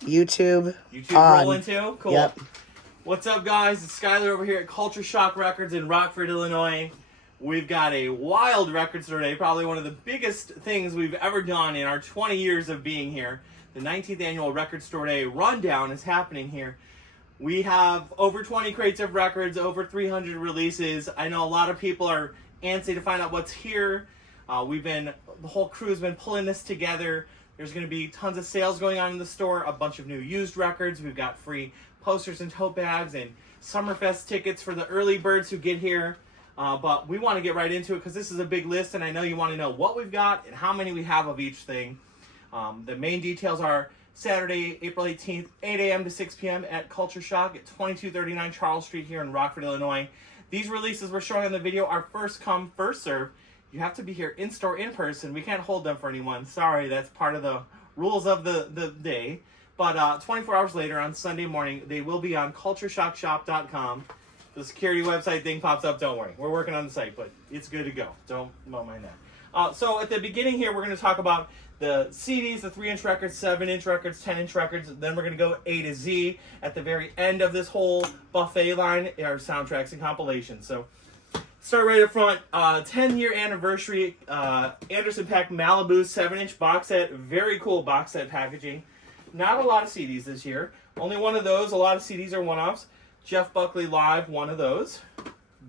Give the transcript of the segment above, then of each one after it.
YouTube on. Rolling too? Cool. Yep. What's up, guys? It's Skyler over here at Culture Shock Records in Rockford, Illinois. We've got a wild record store today, probably one of the biggest things we've ever done in our 20 years of being here. The 19th Annual Record Store Day Rundown is happening here. We have over 20 crates of records, over 300 releases. I know a lot of people are antsy to find out what's here. The whole crew's been pulling this together. There's going to be tons of sales going on in the store, a bunch of new used records. We've got free posters and tote bags and Summerfest tickets for the early birds who get here. But we want to get right into it because this is a big list, and I know you want to know what we've got and how many we have of each thing. The main details are Saturday, April 18th, 8 a.m. to 6 p.m. at Culture Shock at 2239 Charles Street here in Rockford, Illinois. These releases we're showing on the video are first come, first serve. You have to be here in-store, in person. We can't hold them for anyone. Sorry, that's part of the rules of the day. But 24 hours later on Sunday morning, they will be on cultureshockshop.com. The security website thing pops up, don't worry. We're working on the site, but it's good to go. Don't mind that. So at the beginning here, we're going to talk about the CDs, the 3-inch records, 7-inch records, 10-inch records. Then we're going to go A to Z. At the very end of this whole buffet line are soundtracks and compilations. So start right up front. 10-year anniversary Anderson Paak Malibu 7-inch box set. Very cool box set packaging. Not a lot of CDs this year. Only one of those. A lot of CDs are one-offs. Jeff Buckley Live, one of those.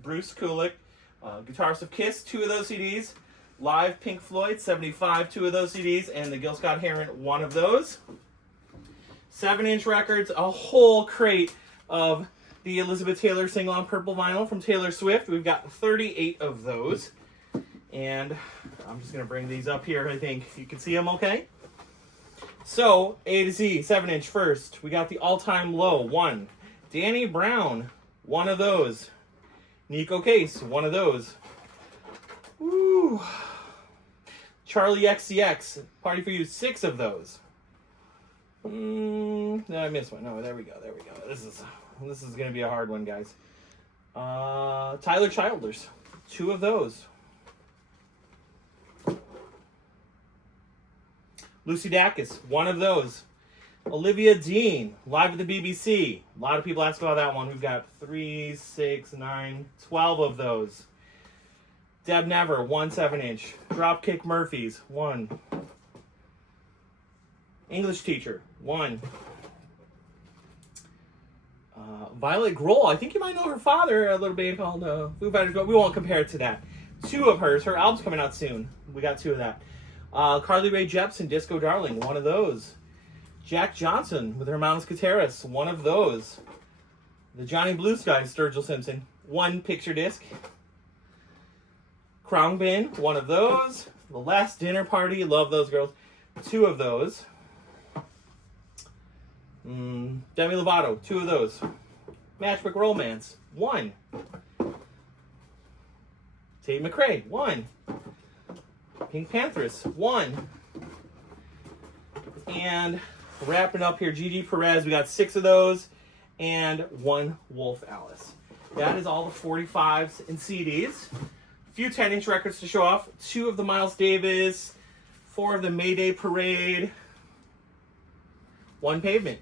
Bruce Kulick, guitarist of Kiss, 2 of those CDs. Live Pink Floyd, 75, 2 of those CDs. And the Gil Scott-Heron, 1 of those. 7-inch records, a whole crate of the Elizabeth Taylor single on purple vinyl from Taylor Swift. We've got 38 of those. And I'm just going to bring these up here, I think. You can see them okay? So, A to Z, 7-inch first. We got the All-Time Low, 1. Danny Brown, 1 of those. Nico Case, 1 of those. Woo. Charlie XCX, Party For You, 6 of those. No, I missed one. No, there we go. This is going to be a hard one, guys. Tyler Childers, 2 of those. Lucy Dacus, 1 of those. Olivia Dean, live at the BBC. A lot of people ask about that one. We've got 3, 6, 9, 12 of those. Deb Never, 1 7-inch. Dropkick Murphys, 1. English Teacher, 1. Violet Grohl, I think you might know her father, a little band called Foo Fighters. We won't compare it to that. 2 of hers. Her album's coming out soon. We got 2 of that. Carly Rae Jepsen, Disco Darling, 1 of those. Jack Johnson with Hermanos Guitarras, 1 of those. The Johnny Blue Sky, Sturgill Simpson, 1 picture disc. Crown Bin, 1 of those. The Last Dinner Party, love those girls, 2 of those. Demi Lovato, 2 of those. Matchbook Romance, 1. Tate McRae, 1. Pink Panthers, 1. And wrapping up here, Gigi Perez, we got 6 of those. And 1 Wolf Alice. That is all the 45s and CDs. A few 10-inch records to show off. 2 of the Miles Davis. 4 of the Mayday Parade. 1 Pavement.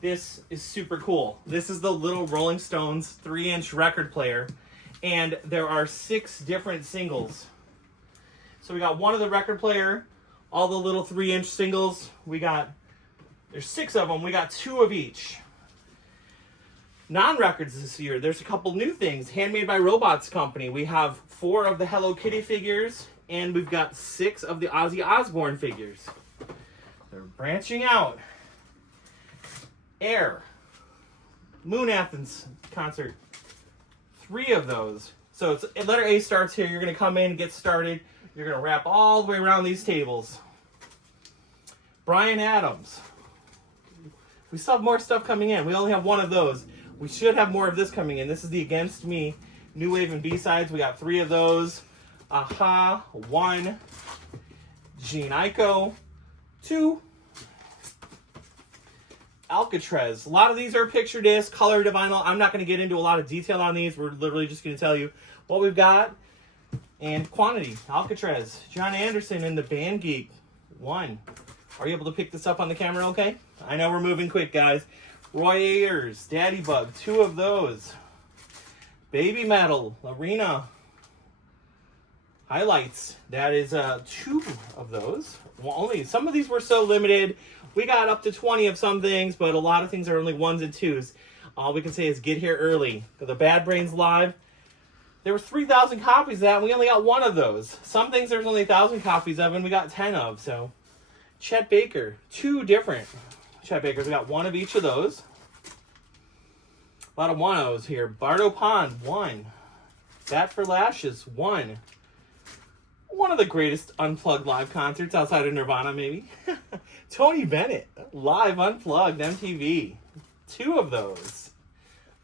This is super cool. This is the little Rolling Stones 3-inch record player. And there are 6 different singles. So we got 1 of the record player, all the little 3-inch singles. There's 6 of them. We got 2 of each. Non-records this year, there's a couple new things. Handmade by Robots Company. We have 4 of the Hello Kitty figures, and we've got 6 of the Ozzy Osbourne figures. They're branching out. Air. Moon Athens concert. 3 of those. So it's letter A starts here. You're going to come in and get started. You're going to wrap all the way around these tables. Bryan Adams. We still have more stuff coming in. We only have 1 of those. We should have more of this coming in. This is the Against Me New Wave and B-Sides. We got 3 of those. Aha, 1. Gene Ico, 2. Alcatraz. A lot of these are picture disc, color to vinyl. I'm not going to get into a lot of detail on these. We're literally just going to tell you what we've got and quantity. Alcatraz. John Anderson and the Band Geek, 1. Are you able to pick this up on the camera okay? I know we're moving quick, guys. Roy Ayers, Daddy Bug, 2 of those. Baby Metal, Arena. Highlights, that is 2 of those. Well, only some of these were so limited. We got up to 20 of some things, but a lot of things are only 1s and 2s. All we can say is get here early. The Bad Brains Live, there were 3,000 copies of that, and we only got 1 of those. Some things there's only 1,000 copies of, and we got 10 of. So, Chet Baker, 2 different Chet Bakers. We got 1 of each of those. A lot of 1-0s here. Bardo Pond, 1. Bat for Lashes, 1. One of the greatest unplugged live concerts outside of Nirvana, maybe. Tony Bennett, live unplugged MTV. 2 of those.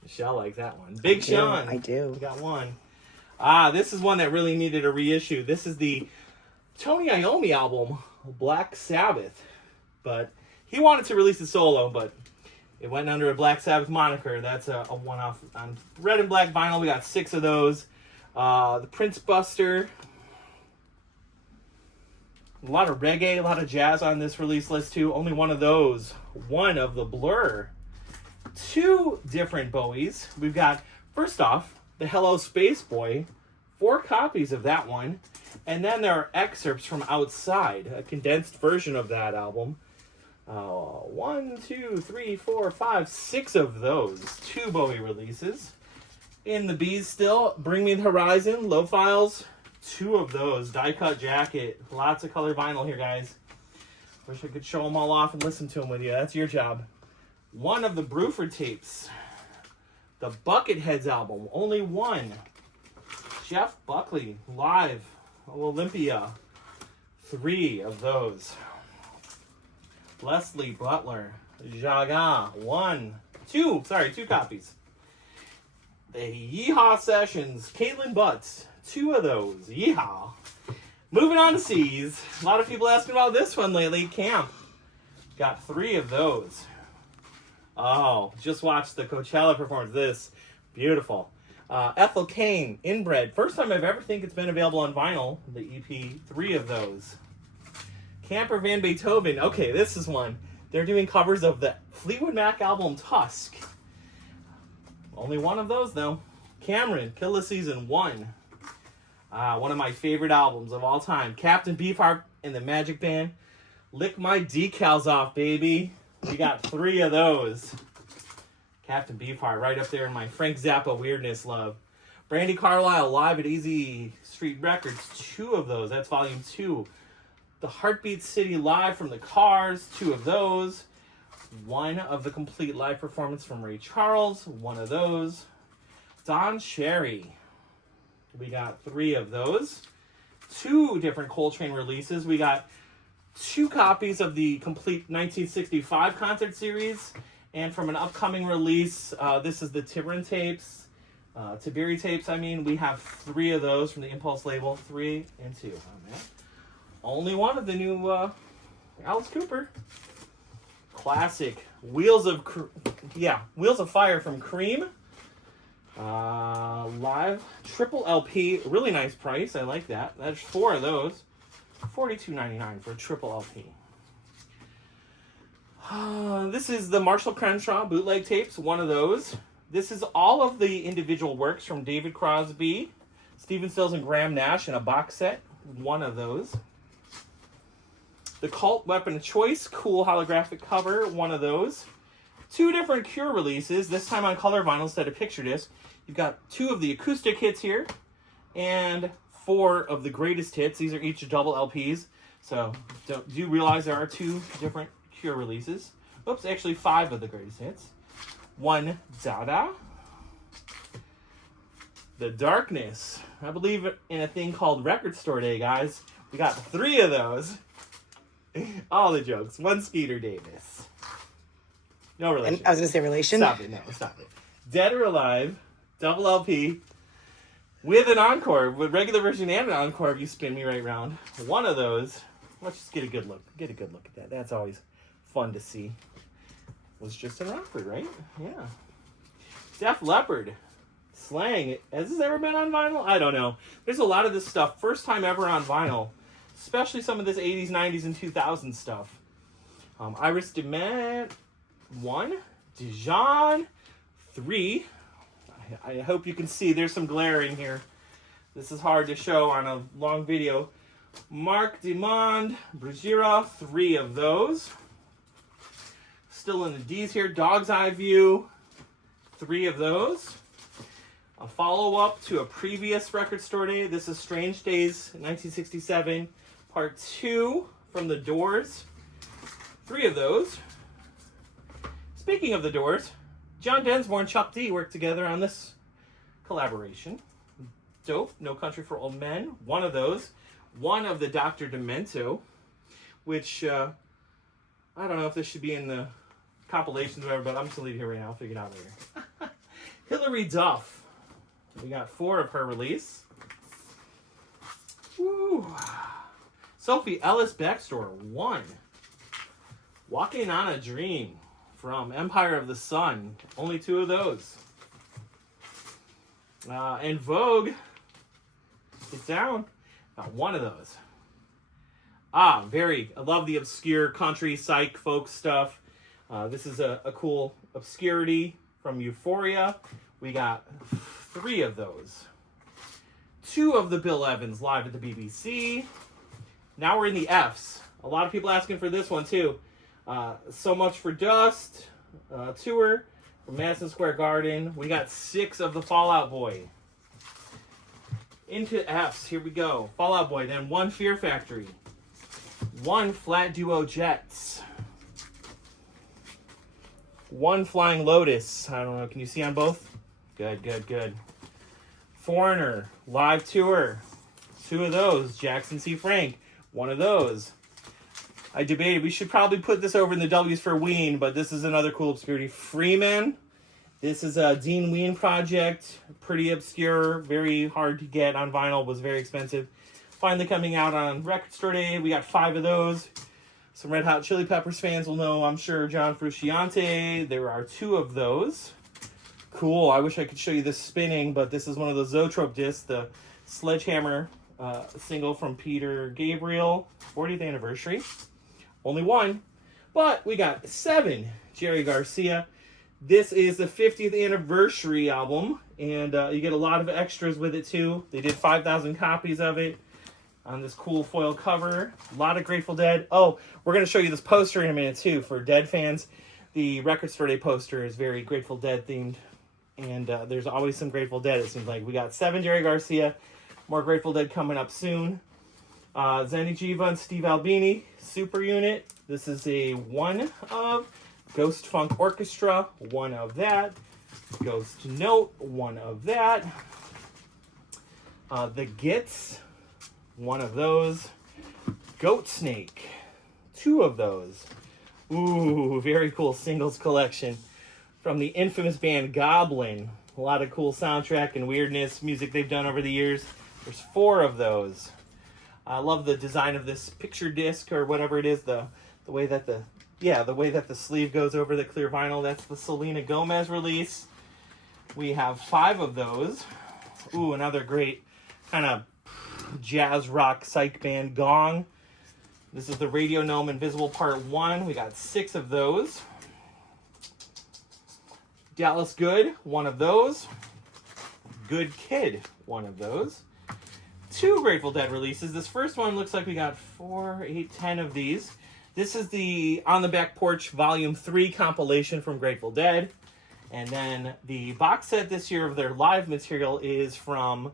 Michelle likes that one. Big Sean. I do. We got 1. This is one that really needed a reissue. This is the Tony Iommi album, Black Sabbath. But he wanted to release it solo, but it went under a Black Sabbath moniker. That's a one-off on red and black vinyl. We got 6 of those. The Prince Buster. A lot of reggae, a lot of jazz on this release list too. Only 1 of those. 1 of the Blur. 2 different Bowies. We've got, first off, the Hello Space Boy. 4 copies of that one. And then there are excerpts from Outside, a condensed version of that album. 1, 2, 3, 4, 5, 6 of those. 2 Bowie releases. In the Bees still, Bring Me the Horizon, Low Files. 2 of those. Die cut jacket. Lots of color vinyl here, guys. Wish I could show them all off and listen to them with you. That's your job. 1 of the Bruford tapes. The Bucketheads album. Only 1. Jeff Buckley. Live. Olympia. 3 of those. Leslie Butler. Jaga. 2 copies. The Yeehaw Sessions. Caitlin Butts. 2 of those. Yeehaw. Moving on to C's. A lot of people asking about this one lately. Camp. Got 3 of those. Oh, just watched the Coachella performance. This. Beautiful. Ethel Cain. Inbred. First time I've ever think it's been available on vinyl. The EP. 3 of those. Camper Van Beethoven. Okay, this is one. They're doing covers of the Fleetwood Mac album Tusk. Only 1 of those, though. Cameron. Kill the Season 1. One of my favorite albums of all time. Captain Beefheart and the Magic Band. Lick My Decals Off, baby. We got 3 of those. Captain Beefheart, right up there in my Frank Zappa weirdness love. Brandy Carlisle, live at Easy Street Records. 2 of those. That's volume 2. The Heartbeat City live from the Cars. 2 of those. 1 of the complete live performance from Ray Charles. 1 of those. Don Cherry. We got 3 of those. 2 different Coltrane releases. We got 2 copies of the complete 1965 concert series. And from an upcoming release, this is the Tiberi tapes. We have 3 of those from the Impulse label. 3 and 2. Oh, man. Only 1 of the new Alice Cooper. Classic. Wheels of Fire from Cream. Live triple LP, really nice price. I like that. That's 4 of those, $42.99 for a triple LP. This is the Marshall Crenshaw bootleg tapes. 1 of those. This is all of the individual works from David Crosby, Stephen Stills, and Graham Nash in a box set. 1 of those. The Cult Weapon of Choice, cool holographic cover. 1 of those. 2 different Cure releases, this time on color vinyl instead of picture disc. You've got 2 of the acoustic hits here, and 4 of the greatest hits. These are each double LPs, so do you realize there are 2 different Cure releases? Oops, actually 5 of the greatest hits. 1 Dada. The Darkness. I believe in a thing called Record Store Day, guys. We got 3 of those. All the jokes. 1 Skeeter Davis. No relation. And I was going to say relation. Stop it. Dead or Alive, double LP, with an encore, with regular version and an encore if you spin me right round. 1 of those. Let's just get a good look. Get a good look at that. That's always fun to see. Was just in Rockford, right? Yeah. Def Leppard. Slang. Has this ever been on vinyl? I don't know. There's a lot of this stuff. First time ever on vinyl. Especially some of this 80s, 90s, and 2000s stuff. Iris Dement, 1. Dijon, 3. I hope you can see. There's some glare in here. This is hard to show on a long video. Marc Dimond, Bruguera, 3 of those. Still in the D's here. Dog's Eye View, 3 of those. A follow-up to a previous record store day. This is Strange Days, 1967, part 2 from the Doors. 3 of those. Speaking of the Doors, John Densmore and Chuck D worked together on this collaboration. Dope, No Country for Old Men, 1 of those. 1 of the Dr. Demento, which, I don't know if this should be in the compilations or whatever, but I'm just going to leave it here right now. I'll figure it out later. Hilary Duff. We got 4 of her release. Woo. Sophie Ellis Bextor, 1. Walking on a Dream from Empire of the Sun. Only 2 of those. And Vogue, get down. Got 1 of those. I love the obscure country, psych, folk stuff. This is a cool obscurity from Euphoria. We got 3 of those. 2 of the Bill Evans live at the BBC. Now we're in the F's. A lot of people asking for this one too. So Much for Dust tour from Madison Square Garden. We got 6 of the Fall Out Boy. Into F's. Here we go. Fall Out Boy. Then 1 Fear Factory. 1 Flat Duo Jets. 1 Flying Lotus. I don't know. Can you see on both? Good. Foreigner. Live tour. 2 of those. Jackson C. Frank. 1 of those. I debated we should probably put this over in the W's for Ween, but this is another cool obscurity. Freeman. This is a Dean Ween project. Pretty obscure. Very hard to get on vinyl. Was very expensive. Finally coming out on Record Store Day. We got 5 of those. Some Red Hot Chili Peppers fans will know, I'm sure, John Frusciante. There are 2 of those. Cool. I wish I could show you this spinning, but this is one of the Zoetrope discs, the Sledgehammer single from Peter Gabriel, 40th anniversary. Only 1, but we got 7 Jerry Garcia. This is the 50th anniversary album, and you get a lot of extras with it too. They did 5,000 copies of it on this cool foil cover. A lot of Grateful Dead. Oh, we're going to show you this poster in a minute too for Dead fans. The Record Store Day poster is very Grateful Dead themed, and there's always some Grateful Dead, it seems like. We got 7 Jerry Garcia, more Grateful Dead coming up soon. Zanny Jiva and Steve Albini, Super Unit. This is a 1 of Ghost Funk Orchestra, 1 of that. Ghost Note, 1 of that. The Gits, 1 of those. Goat Snake, 2 of those. Ooh, very cool singles collection from the infamous band Goblin. A lot of cool soundtrack and weirdness music they've done over the years. There's 4 of those. I love the design of this picture disc or whatever it is, the way that the sleeve goes over the clear vinyl. That's the Selena Gomez release. We have 5 of those. Ooh, another great kind of jazz rock psych band, Gong. This is the Radio Gnome Invisible Part 1. We got 6 of those. Dallas Good, 1 of those. Good Kid, 1 of those. 2 Grateful Dead releases. This first one looks like we got 4, 8, 10 of these. This is the On the Back Porch Volume 3 compilation from Grateful Dead. And then the box set this year of their live material is from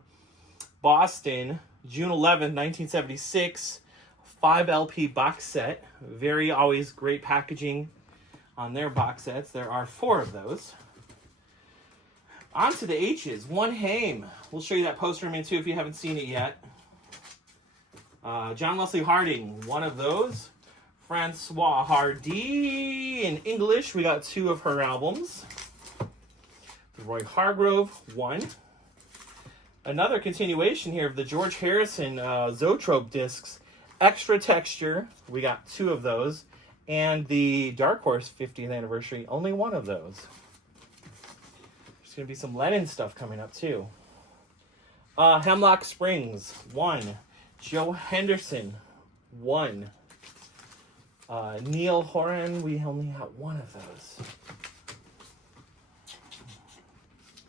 Boston, June 11th, 1976. 5 LP box set. Very always great packaging on their box sets. There are 4 of those. On to the H's. 1 Haim. We'll show you that poster in a minute too if you haven't seen it yet. John Wesley Harding. 1 of those. Francois Hardy. In English, we got 2 of her albums. Roy Hargrove. 1. Another continuation here of the George Harrison Zoetrope discs. Extra Texture. We got 2 of those. And the Dark Horse 50th anniversary. Only 1 of those. There's going to be some Lennon stuff coming up too. Hemlock Springs, 1. Joe Henderson, 1. Neil Horan, we only got one of those.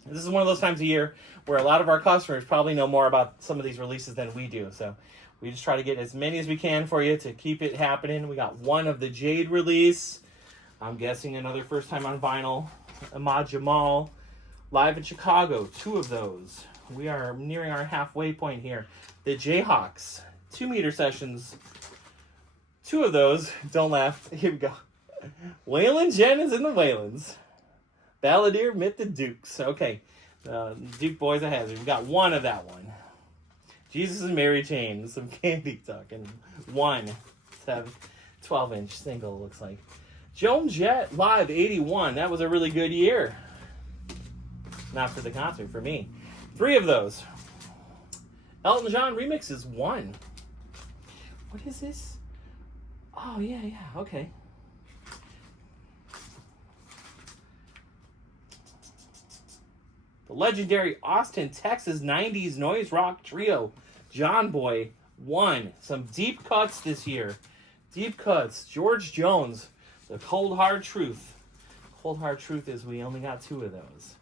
This is one of those times of year where a lot of our customers probably know more about some of these releases than we do. So we just try to get as many as we can for you to keep it happening. We got one of the Jade release. I'm guessing another first time on vinyl. Ahmad Jamal, live in Chicago, 2 of those. We are nearing our halfway point here. The Jayhawks, 2 meter sessions. 2 of those. Don't laugh. Here we go. Waylon Jennings and the Waylands. Balladeer met the Dukes. Okay. Duke Boys of Hazard. We got one of that one. Jesus and Mary Chain. Some candy talking. 1. 12-inch single, looks like. Joan Jett live 81. That was a really good year. Not for the concert, for me. 3 of those. Elton John remixes 1. What is this? Oh, yeah, okay. The legendary Austin, Texas 90s noise rock trio, John Boy, 1. Some deep cuts this year. Deep cuts. George Jones, The Cold Hard Truth. Cold Hard Truth is we only got 2 of those.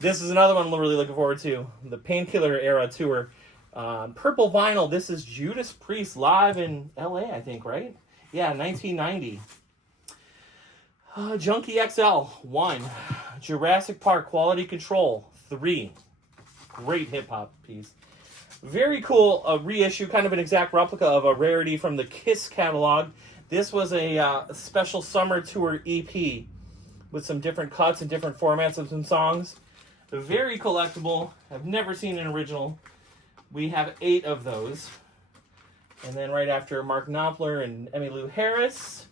This is another one I'm really looking forward to. The Painkiller Era Tour. Purple vinyl. This is Judas Priest live in LA, I think, right? Yeah, 1990. Junkie XL, 1. Jurassic Park Quality Control, 3. Great hip-hop piece. Very cool reissue, kind of an exact replica of a rarity from the Kiss catalog. This was a special summer tour EP with some different cuts and different formats of some songs. Very collectible. I've never seen an original. We have 8 of those. And then right after Mark Knopfler and Emmylou Harris,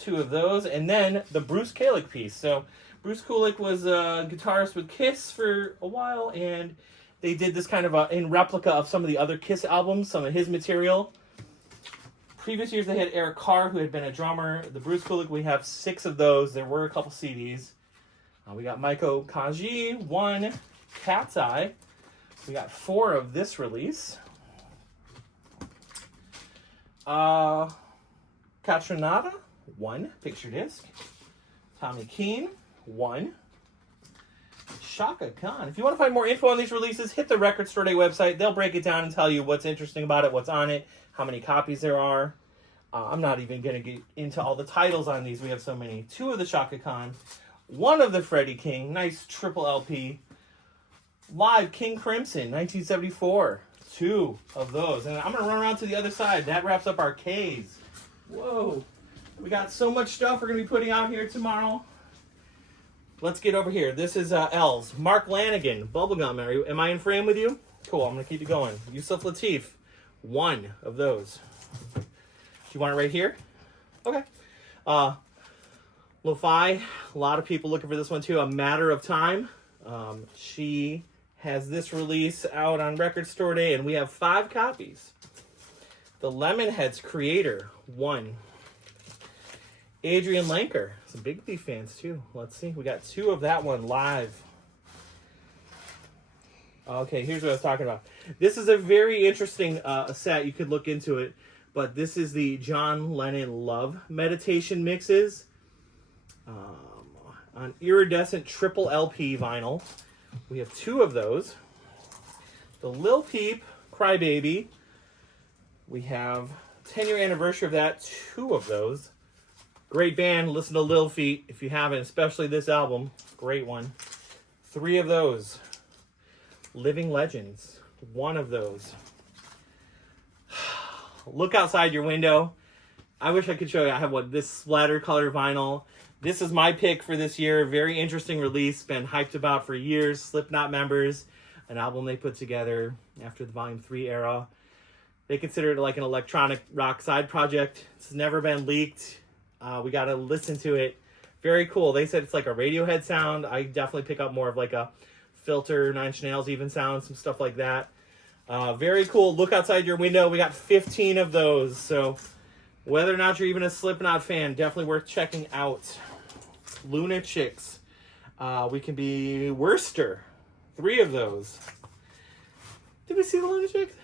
2 of those. And then the Bruce Kulick piece. So Bruce Kulick was a guitarist with Kiss for a while, and they did this kind of in replica of some of the other Kiss albums, some of his material. Previous years they had Eric Carr, who had been a drummer. The Bruce Kulick, we have 6 of those. There were a couple CDs. We got Maiko Kaji, 1. Cat's Eye. We got 4 of this release. Katranada, 1 picture disc. Tommy Keene, 1. Shaka Khan. If you want to find more info on these releases, hit the Record Store Day website. They'll break it down and tell you what's interesting about it, what's on it, how many copies there are. I'm not even going to get into all the titles on these. We have so many. 2 of the Shaka Khan. 1 of the Freddie King. Nice triple LP. Live King Crimson, 1974. 2 of those. And I'm going to run around to the other side. That wraps up our K's. Whoa. We got so much stuff we're going to be putting out here tomorrow. Let's get over here. This is L's. Mark Lanigan, Bubblegum. Am I in frame with you? Cool, I'm going to keep it going. Yusuf Lateef, 1 of those. Do you want it right here? Okay. Lo-Fi, a lot of people looking for this one too. A Matter of Time. She has this release out on Record Store Day, and we have 5 copies. The Lemonheads Creator, 1. Adrian Lanker, some Big Thief fans too. Let's see, we got 2 of that one live. Okay, here's what I was talking about. This is a very interesting set. You could look into it, but this is the John Lennon Love Meditation mixes on iridescent triple LP vinyl. We have 2 of those. The Lil Peep Crybaby. We have 10-year anniversary of that. 2 of those. Great band. Listen to Lil Feat if you haven't, especially this album. Great one. 3 of those. Living Legends. 1 of those. Look outside your window. I wish I could show you. I have this splatter color vinyl. This is my pick for this year. Very interesting release. Been hyped about for years. Slipknot members. An album they put together after the Volume 3 era. They consider it like an electronic rock side project. It's never been leaked. We got to listen to it. Very cool. They said it's like a Radiohead sound. I definitely pick up more of like a Filter, 9 Inch Nails even sound, some stuff like that. Very cool. Look outside your window. We got 15 of those. So whether or not you're even a Slipknot fan, definitely worth checking out. Luna Chicks. We can be Worcester. 3 of those. Did we see the Luna Chicks?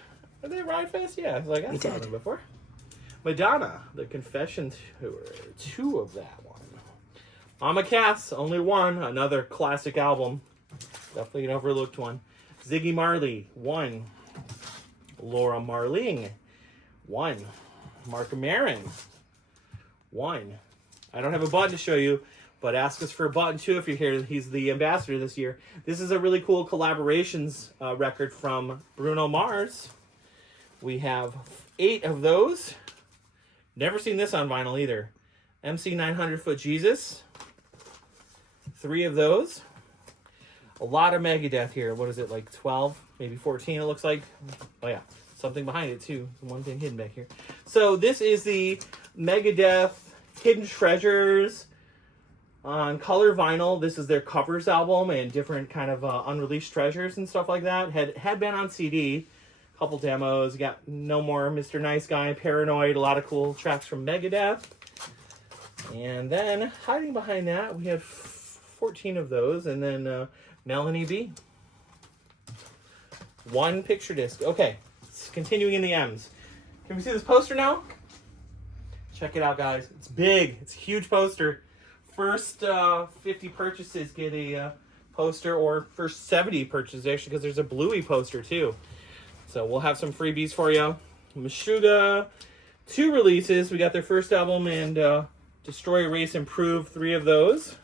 Are they at Ride Fest? Yeah, I was like, I saw them before. Madonna, The Confession Tour, 2 of that one. Mama Cass, only 1, another classic album. Definitely an overlooked one. Ziggy Marley, 1. Laura Marling, 1. Mark Maron, 1. I don't have a button to show you, but ask us for a button too if you're here. He's the ambassador this year. This is a really cool collaborations record from Bruno Mars. We have 8 of those. Never seen this on vinyl either. MC 900 Foot Jesus. 3 of those. A lot of Megadeth here. What is it, like 12, maybe 14 it looks like? Oh yeah, something behind it too. One thing hidden back here. So this is the Megadeth Hidden Treasures on color vinyl. This is their covers album and different kind of unreleased treasures and stuff like that. Had been on CD. Couple demos. Got No More Mr. Nice Guy, Paranoid, a lot of cool tracks from Megadeth. And then hiding behind that, we had 14 of those, and then Melanie B. 1 picture disc. Okay, continuing in the M's. Can we see this poster now? Check it out, guys. It's big. It's a huge poster. First 50 purchases get a poster, or first 70 purchases, actually, because there's a Bluey poster, too. So we'll have some freebies for you. Meshuggah, 2 releases. We got their first album and Destroy, Erase, Improve, 3 of those.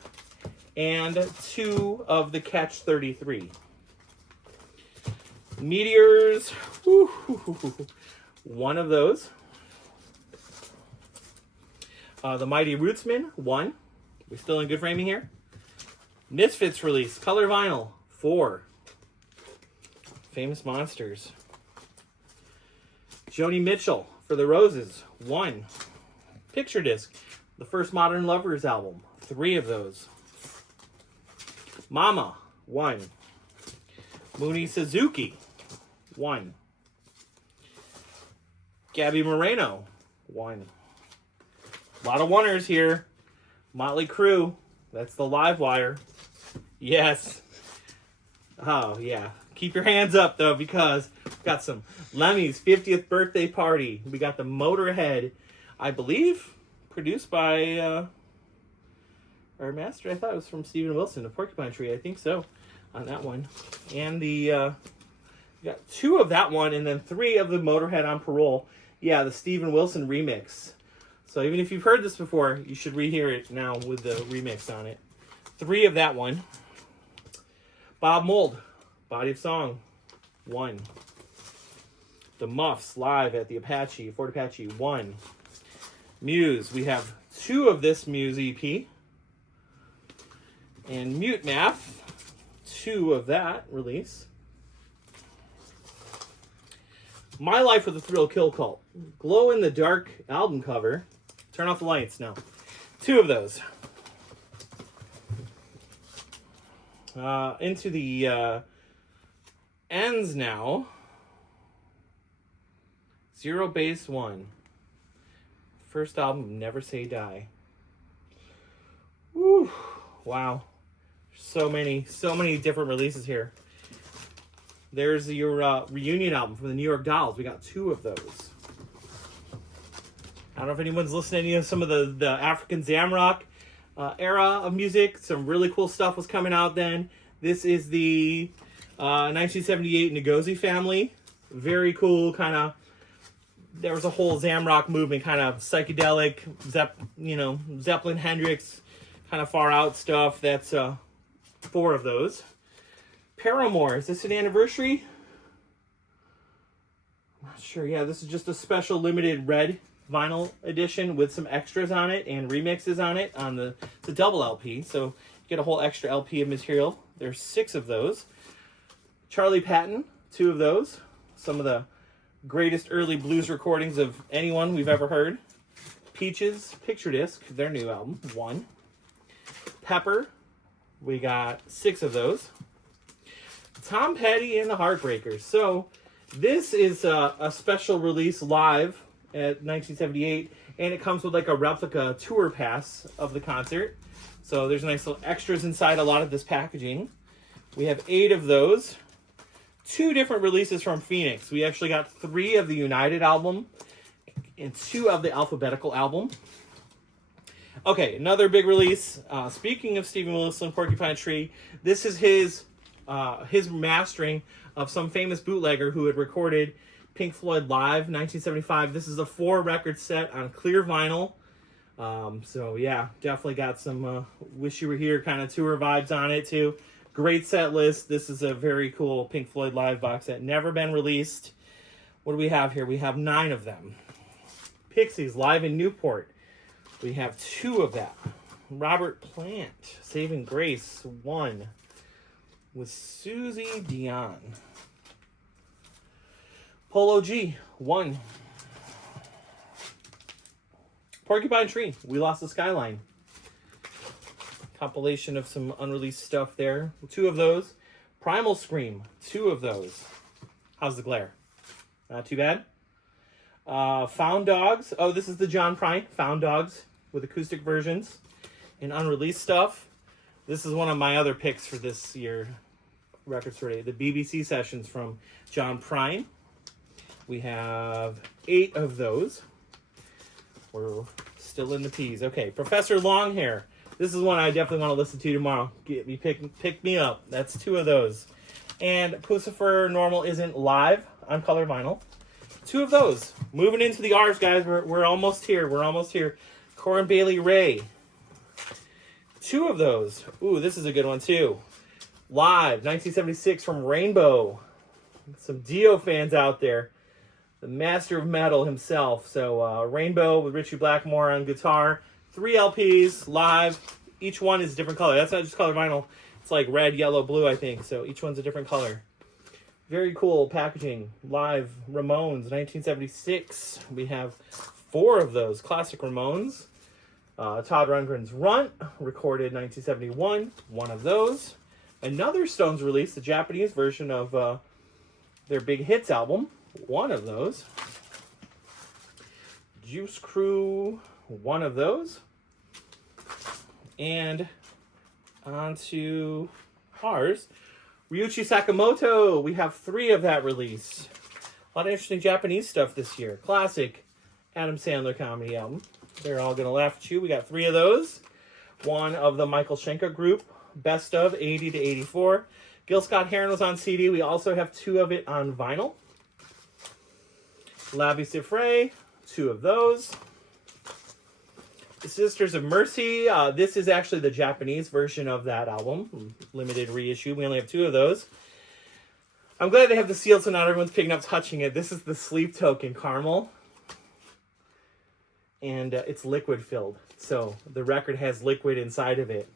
And 2 of the Catch 33. Meteors, 1 of those. The Mighty Rootsmen, 1. We're still in good framing here. Misfits release, color vinyl, 4. Famous Monsters. Joni Mitchell, For the Roses, 1. Picture disc, the first Modern Lovers album, 3 of those. Mama, 1. Mooney Suzuki, 1. Gabby Moreno, 1. A lot of oneers here. Motley Crue, that's the Live Wire. Yes. Oh, yeah. Keep your hands up, though, because we've got some Lemmy's 50th birthday party. We got the Motorhead, I believe, produced by our master. I thought it was from Steven Wilson, the Porcupine Tree. I think so, on that one. And we got 2 of that one, and then 3 of the Motorhead on Parole. Yeah, the Steven Wilson remix. So even if you've heard this before, you should rehear it now with the remix on it. 3 of that one. Bob Mould, Body of Song, 1. The Muffs, live at the Apache, Fort Apache, 1. Muse, we have 2 of this Muse EP. And Mute Math, 2 of that release. My Life with the Thrill Kill Cult, Glow in the Dark album cover. Turn off the lights now. 2 of those. Into the ends now. Zero Base 1. First album, Never Say Die. Woo! Wow. So many different releases here. There's your reunion album from the New York Dolls. We got 2 of those. I don't know if anyone's listening to any of some of the African Zamrock era of music. Some really cool stuff was coming out then. This is the 1978 Ngozi family. Very cool, kind of. There was a whole Zamrock movement, kind of psychedelic, Zeppelin, Hendrix, kind of far out stuff. That's 4 of those. Paramore, is this an anniversary? I'm not sure. Yeah, this is just a special limited red vinyl edition with some extras on it and remixes on it. It's a double LP, so you get a whole extra LP of material. There's 6 of those. Charlie Patton, 2 of those. Some of the greatest early blues recordings of anyone we've ever heard. Peaches, picture disc, their new album, 1. Pepper, we got 6 of those. Tom Petty and the Heartbreakers. So this is a special release live at 1978, and it comes with like a replica tour pass of the concert. So there's nice little extras inside a lot of this packaging. We have 8 of those. 2 different releases from Phoenix. We actually got 3 of the United album and 2 of the Alphabetical album. Okay, another big release. Speaking of Stephen Willis and Porcupine Tree, this is his mastering of some famous bootlegger who had recorded Pink Floyd Live 1975. This is a 4-record set on clear vinyl. So yeah, definitely got some Wish You Were Here kind of tour vibes on it too. Great set list. This is a very cool Pink Floyd Live box set. Never been released. What do we have here? We have 9 of them. Pixies Live in Newport. We have 2 of that. Robert Plant, Saving Grace 1 with Susie Dion. Polo G 1. Porcupine Tree, We Lost the Skyline. Compilation of some unreleased stuff there. 2 of those. Primal Scream, 2 of those. How's the glare? Not too bad. Found Dogs. Oh, this is the John Prine. Found Dogs with acoustic versions and unreleased stuff. This is one of my other picks for this year. Records for the BBC sessions from John Prine. We have 8 of those. We're still in the P's. Okay, Professor Longhair. This is one I definitely want to listen to tomorrow. Pick me up. That's 2 of those. And Pucifer Normal Isn't live on color vinyl. 2 of those. Moving into the R's, guys. We're almost here. We're almost here. Corin Bailey Ray. 2 of those. Ooh, this is a good one too. Live, 1976 from Rainbow. Some Dio fans out there. The master of metal himself. So Rainbow with Ritchie Blackmore on guitar. 3 LPs live. Each one is a different color. That's not just color vinyl. It's like red, yellow, blue, I think. So each one's a different color. Very cool packaging. Live Ramones, 1976. We have 4 of those. Classic Ramones. Todd Rundgren's Runt, recorded 1971. 1 of those. Another Stones release, the Japanese version of their Big Hits album. 1 of those. Juice Crew, 1 of those. And on to ours. Ryuichi Sakamoto, we have 3 of that release. A lot of interesting Japanese stuff this year. Classic Adam Sandler comedy album. They're all going to laugh at you. We got 3 of those. 1 of the Michael Schenker Group, best of 80 to 84. Gil Scott-Heron was on CD. We also have 2 of it on vinyl. Lavi Siffre, 2 of those. The Sisters of Mercy. This is actually the Japanese version of that album. Limited reissue. We only have 2 of those. I'm glad they have the seal so not everyone's picking up touching it. This is the Sleep Token Caramel. And it's liquid filled. So the record has liquid inside of it.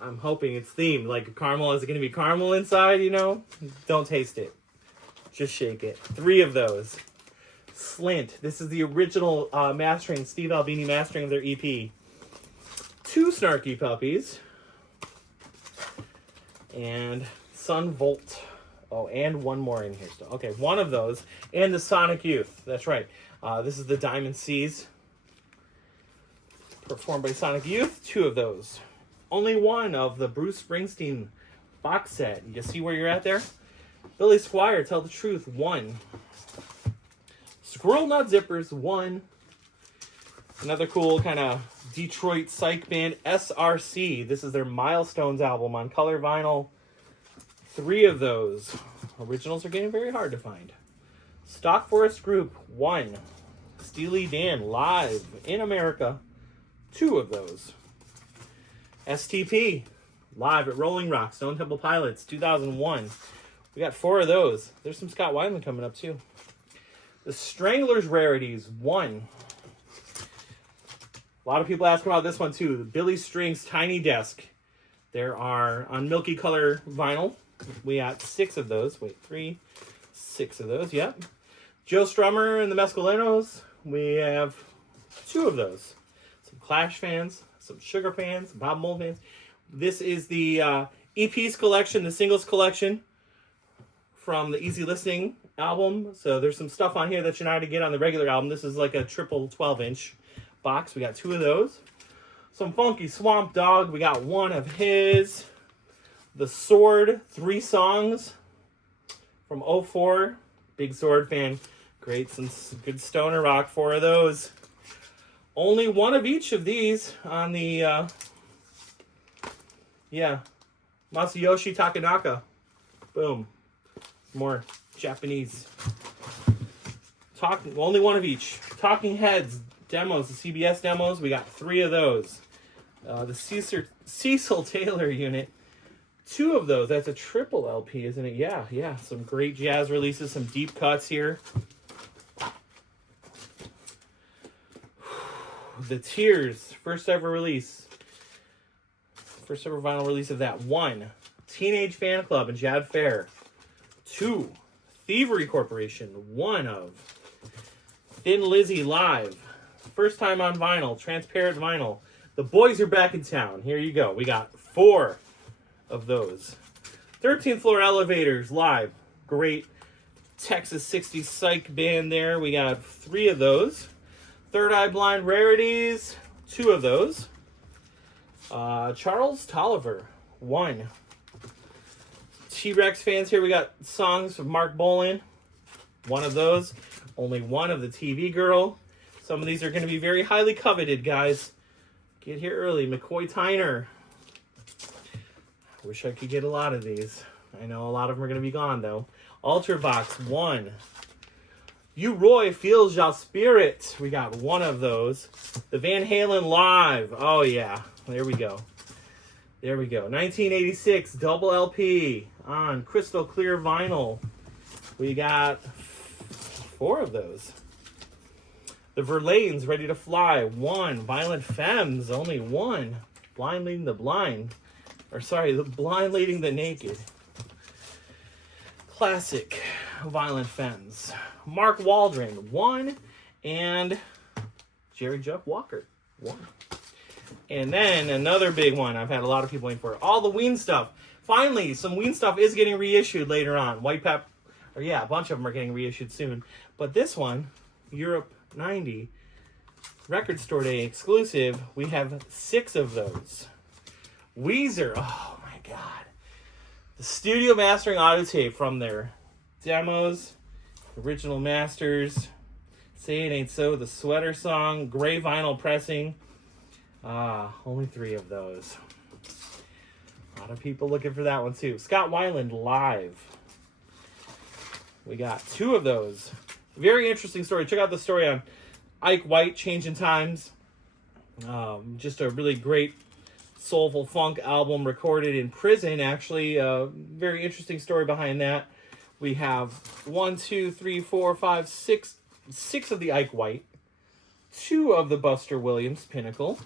I'm hoping it's themed. Like caramel, is it going to be caramel inside, you know? Don't taste it. Just shake it. 3 of those. Slint. This is the original mastering, Steve Albini mastering of their EP. 2 Snarky Puppies. And Sun Volt. Oh, and 1 more in here still. Okay, 1 of those. And the Sonic Youth. That's right. This is the Diamond Seas. Performed by Sonic Youth. 2 of those. Only 1 of the Bruce Springsteen box set. You see where you're at there? Billy Squier, Tell the Truth. 1. Squirrel Nut Zippers, 1. Another cool kind of Detroit psych band, SRC. This is their Milestones album on color vinyl. 3 of those. Originals are getting very hard to find. Stock Forest Group, 1. Steely Dan, live in America. 2 of those. STP, live at Rolling Rock, Stone Temple Pilots, 2001. We got 4 of those. There's some Scott Weiland coming up too. The Stranglers Rarities, 1. A lot of people ask about this one too. The Billy Strings Tiny Desk. There are on Milky Color vinyl. We got 6 of those. Wait, 3, 6 of those. Yep. Joe Strummer and the Mescaleros. We have 2 of those. Some Clash fans, some Sugar fans, some Bob Mould fans. This is the EPs collection, the singles collection from the Easy Listening album. So there's some stuff on here that you're not going to get on the regular album. This is like a triple 12-inch box. We got 2 of those. Some Funky Swamp Dog. We got 1 of his. The Sword, 3 songs from 04. Big Sword fan. Great, some good stoner rock, 4 of those. Only one of each of these on the, Masayoshi Takanaka. Boom. More Japanese. Only one of each. Talking Heads demos, the CBS demos, we got 3 of those. The Cecil Taylor unit, 2 of those. That's a triple LP, isn't it? Yeah. Some great jazz releases, some deep cuts here. The Tears, first ever release. First ever vinyl release of that. 1, Teenage Fan Club and Jad Fair. 2, Thievery Corporation. 1 of Thin Lizzy Live. First time on vinyl, transparent vinyl. The Boys Are Back in Town. Here you go. We got 4 of those. 13th Floor Elevators live. Great Texas 60s psych band there. We got 3 of those. Third Eye Blind Rarities. 2 of those. Charles Tolliver. 1. T-Rex fans here. We got songs of Mark Bolan. 1 of those. Only 1 of the TV Girl. Some of these are going to be very highly coveted, guys. Get here early. McCoy Tyner. Wish I could get a lot of these. I know a lot of them are going to be gone, though. Ultravox, 1. You Roy Feels Your Spirit. We got 1 of those. The Van Halen Live. Oh, yeah. There we go. 1986 double LP on crystal clear vinyl. We got 4 of those. The Verlaines, Ready to Fly. 1. Violent Femmes, only 1. Blind Leading the Blind. The Blind Leading the Naked. Classic Violent Femmes. Mark Waldron, 1. And Jerry Juck Walker, 1. And then another big one I've had a lot of people waiting for. All the Ween stuff. Finally, some Ween stuff is getting reissued later on. White Pep, a bunch of them are getting reissued soon. But this one, Europe 90, Record Store Day exclusive, we have 6 of those. Weezer, oh my god. The studio mastering auto tape from their demos, original masters, Say It Ain't So, the Sweater Song, gray vinyl pressing. Only 3 of those. A lot of people looking for that one too. Scott Weiland Live. We got 2 of those. Very interesting story. Check out the story on Ike White, Changing Times. Just a really great soulful funk album recorded in prison, actually. Very interesting story behind that. We have 1, 2, 3, 4, 5, 6 of the Ike White. 2 of the Buster Williams Pinnacle.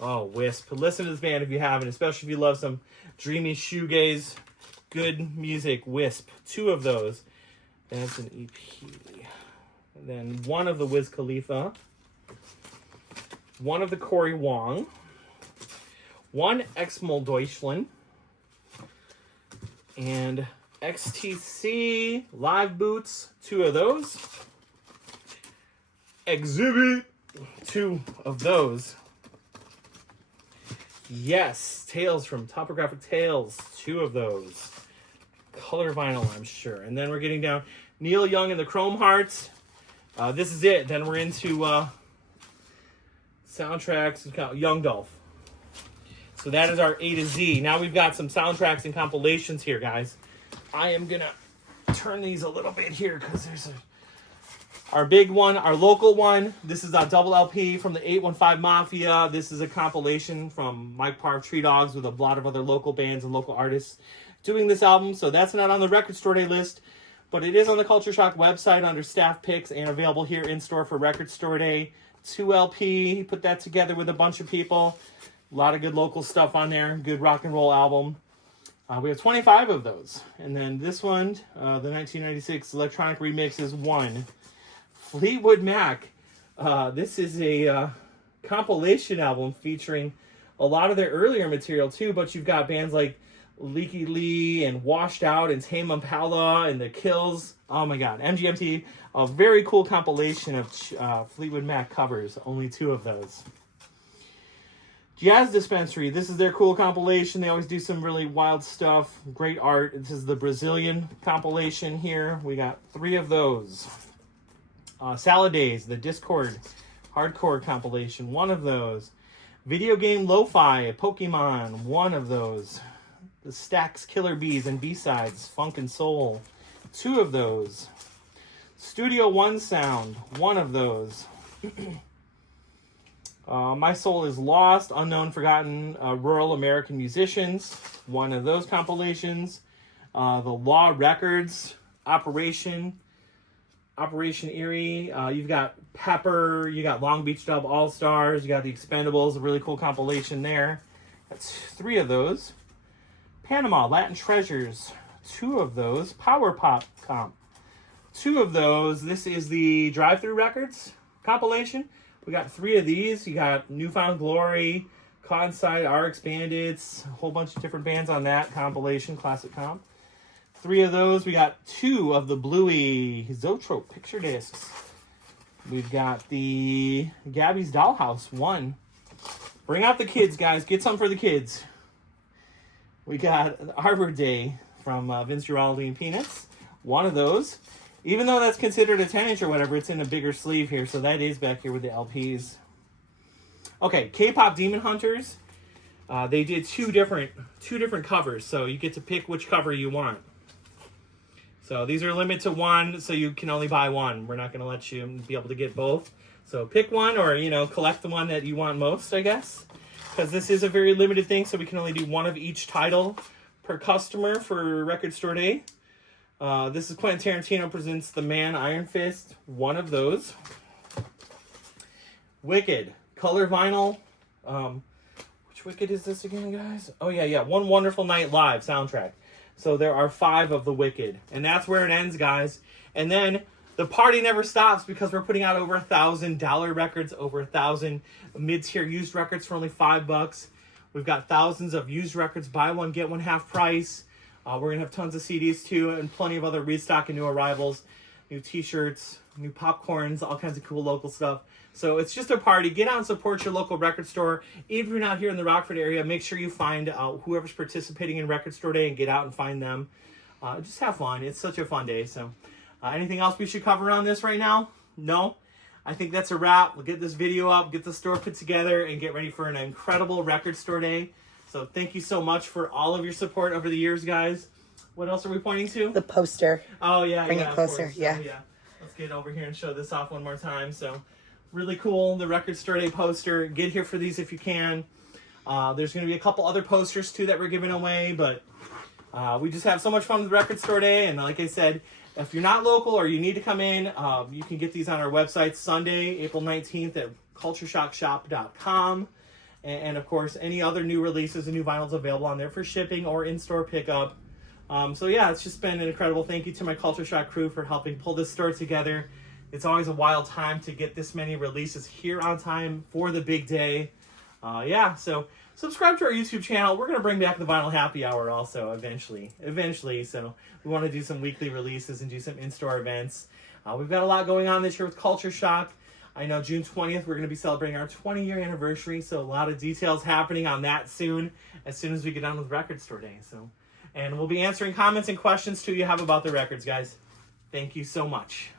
Oh, Wisp. Listen to this band if you haven't, especially if you love some dreamy shoegaze, good music. Wisp. 2 of those. That's an EP. And then 1 of the Wiz Khalifa. 1 of the Cory Wong. 1 Exmol Deutschland. And XTC Live Boots. 2 of those. Exhibit. 2 of those. Yes, Tales from Topographic Tales. 2 of those. Color vinyl, I'm sure. And then we're getting down Neil Young and the Chrome Hearts. This is it. Then we're into soundtracks. Young Dolph. So that is our A to Z. Now we've got some soundtracks and compilations here, guys. I am going to turn these a little bit here because there's our big one, our local one. This is a double LP from the 815 Mafia. This is a compilation from Mike Parv Tree Dogs with a lot of other local bands and local artists doing this album. So that's not on the Record Store Day list, but it is on the Culture Shock website under staff picks and available here in store for Record Store Day. 2 LP, he put that together with a bunch of people. A lot of good local stuff on there. Good rock and roll album. We have 25 of those. And then this one, the 1996 electronic remix is 1. Fleetwood Mac. This is a compilation album featuring a lot of their earlier material too, but you've got bands like Leaky Lee and Washed Out and Tame Impala and The Kills. Oh my god, MGMT. A very cool compilation of Fleetwood Mac covers. Only 2 of those. Jazz Dispensary. This is their cool compilation. They always do some really wild stuff. Great art. This is the Brazilian compilation here. We got 3 of those. Salad Days, the Discord hardcore compilation. 1 of those. Video Game Lo-Fi, Pokemon. 1 of those. The Stax Killer Bees and B-Sides, Funk and Soul. 2 of those. Studio One Sound. 1 of those. My Soul is Lost, Unknown, Forgotten, Rural American Musicians, 1 of those compilations. The Law Records, Operation Erie. You've got Pepper, you got Long Beach Dub All Stars, you got the Expendables, a really cool compilation there. That's 3 of those. Panama, Latin Treasures, 2 of those. Power Pop Comp, 2 of those. This is the Drive-Thru Records compilation. We got 3 of these. You got Newfound Glory, Caught Inside, RX Bandits, a whole bunch of different bands on that compilation, classic comp. 3 of those. We got 2 of the Bluey Zoetrope picture discs. We've got the Gabby's Dollhouse, 1. Bring out the kids, guys. Get some for the kids. We got Arbor Day from Vince Guaraldi and Peanuts, 1 of those. Even though that's considered a 10-inch or whatever, it's in a bigger sleeve here, so that is back here with the LPs. Okay, K-Pop Demon Hunters. They did two different covers, so you get to pick which cover you want. So these are limited to 1, so you can only buy 1. We're not going to let you be able to get both. So pick 1, or collect the one that you want most, I guess. Because this is a very limited thing, so we can only do 1 of each title per customer for Record Store Day. This is Quentin Tarantino presents The Man Iron Fist, 1 of those. Wicked, color vinyl. Which Wicked is this again, guys? Oh, yeah. One Wonderful Night Live soundtrack. So there are 5 of the Wicked. And that's where it ends, guys. And then the party never stops because we're putting out over $1,000 records, over 1,000 mid-tier used records for only $5. We've got thousands of used records, buy one, get one half price. We're going to have tons of CDs too, and plenty of other restock and new arrivals, new t-shirts, new popcorns, all kinds of cool local stuff. So it's just a party. Get out and support your local record store. Even if you're not here in the Rockford area, make sure you find whoever's participating in Record Store Day and get out and find them. Just have fun. It's such a fun day. So anything else we should cover on this right now? No? I think that's a wrap. We'll get this video up, get the store put together, and get ready for an incredible Record Store Day. So thank you so much for all of your support over the years, guys. What else are we pointing to? The poster. Oh, yeah. Bring it closer, yeah. Oh, yeah. Let's get over here and show this off one more time. So really cool, the Record Store Day poster. Get here for these if you can. There's going to be a couple other posters, too, that we're giving away. But we just have so much fun with Record Store Day. And like I said, if you're not local or you need to come in, you can get these on our website Sunday, April 19th at cultureshockshop.com. And of course, any other new releases and new vinyls available on there for shipping or in-store pickup. So yeah, it's just been an incredible thank you to my Culture Shock crew for helping pull this store together. It's always a wild time to get this many releases here on time for the big day. So subscribe to our YouTube channel. We're going to bring back the Vinyl Happy Hour also eventually. So we want to do some weekly releases and do some in-store events. We've got a lot going on this year with Culture Shock. I know June 20th, we're going to be celebrating our 20-year anniversary, so a lot of details happening on that soon as we get done with Record Store Day. And we'll be answering comments and questions, too, you have about the records, guys. Thank you so much.